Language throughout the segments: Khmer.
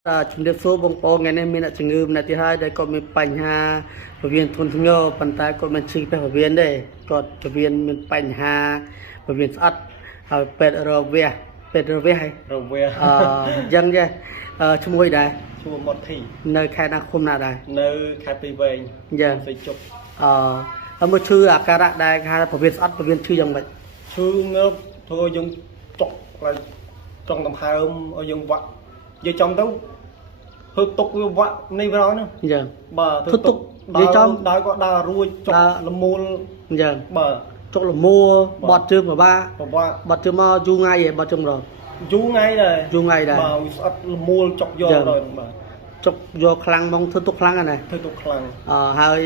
ជំរាបសួរបងប្អូនថ្ងៃនេះមានអ្នកជំងឺម្នាក់ទៀតហើយដែលគាត់មានបញ្ហាពោះវៀនធ្ងន់ធ្ងរប៉ុន្តែគាត់មិនឈឺពេះពោះវៀនទេគាត់ពោះវៀនមានបញ្ហាពោះវៀនស្អិតហើយពេទ្យរវះហើយរវះអញ្ចឹងចេះឈ្មោះអីដែរឈ្មោះមុតធីនៅខេត្តណាឃុំណាដែរនៅខេត្តពីរវែងអញ្ចឹងស្រីជប់ហើយមកឈឺអាការៈដែលគេហៅពោះវៀនស្អិតពោះវៀនឈឺយ៉ាងម៉េចឈឺងើបធ្វើយើងចុកឡើងចង់ដង្ហើមឲ្យយើងវាក់និយាយចំទៅធ្វើទុកវាវាក់នេះវាហ្នឹងអញ្ចឹងបាទធ្វើទុកនិយាយចំដើរក៏ដើររួចចុកលមូលអញ្ចឹងបាទចុកលមួបត់ជើងពិបាកបត់ជើងមកយូរថ្ងៃហ៎បត់ជើងម្ដងយូរថ្ងៃដែរបាទស្អិតលមូលចុកយកដល់បាទចុកយកខ្លាំងមកធ្វើទុកខ្លាំងណាធ្វើទុកខ្លាំងហើយ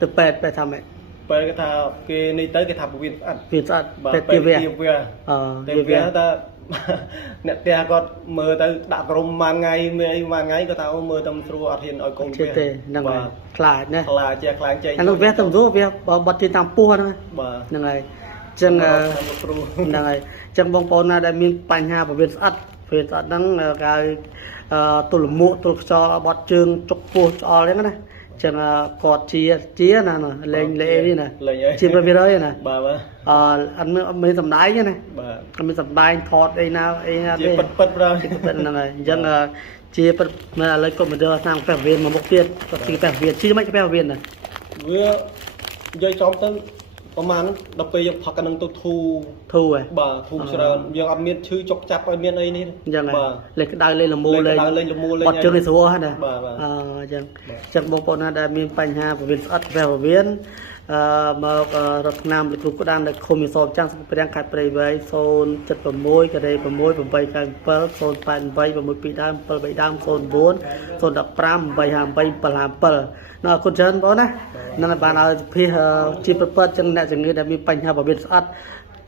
ទៅពេទ្យថាម៉េចពេលគេថាគេនេះទៅគេថាពោះវៀនស្អិតពេទ្យទាវៈទាវៈថាអ្នកផ្ទះគាត់មើលទៅដាក់ក្រុមមួយថ្ងៃមានអីមួយថ្ងៃគាត់ថាមើលតែស្រួលអត់ហ៊ានឲ្យកូនវាទេហ្នឹងហើយខ្លាចណាខ្លាចជាខ្លាចចេញអានោះវាទៅស្រួលវាបត់ជិះតាមពោះហ្នឹងហ្នឹងហើយអញ្ចឹងហ្នឹងហើយអញ្ចឹងបងប្អូនណាដែលមានបញ្ហាពោះវៀនស្អិតហ្នឹងគេទល់លមួកទល់ខ្យល់បត់ជើងចុកពោះឆ្អល់ហ្នឹងណាចឹងគាត់ជាណាលេងលេវិញណាជាប្រវិរយណាបាទអត់មានសម្ដែងណាបាទអត់មានសម្ដែងថតអីណាទេជាពិតបាទហ្នឹងហើយអញ្ចឹងជាពិតឥឡូវគាត់មកដល់តាមពេះវៀនមកមុខទៀតគាត់ជាពេះវៀនជាមិនពេះវៀនណាវានិយាយចំទៅប្រហែលដល់ពេលយើងផឹកអានឹងទៅធូហ៎បាទធូច្រើនយើងអត់មានឈឺចុកចាប់ឲ្យមានអីនេះអញ្ចឹងបាទលេខក្តៅលេខលមូលលេខបត់ជើងនេះស្រួលហ្នឹងណាអញ្ចឹងបងប្អូនណាដែលមានបញ្ហាពោះវៀនស្អិតពេះវៀនមករត់ឆ្នាំលោកគ្រូក្តាននៅឃុំយសបចាំងស្ប្រាំងខេត្តព្រៃវែង076កដេ6 897 088 622ដើម73ដើម09 015 858 757អរគុណច្រើនបងណានឹងបានឲ្យភិសជាប្រពើចឹងអ្នកជំងឺដែលមានបញ្ហាពោះវៀនស្អិត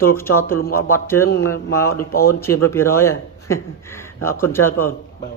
ទល់ខ្យល់ទល់មាត់បត់ជើងមកដូចបងអូនជា100%ហ៎អរគុណច្រើនបងបាទ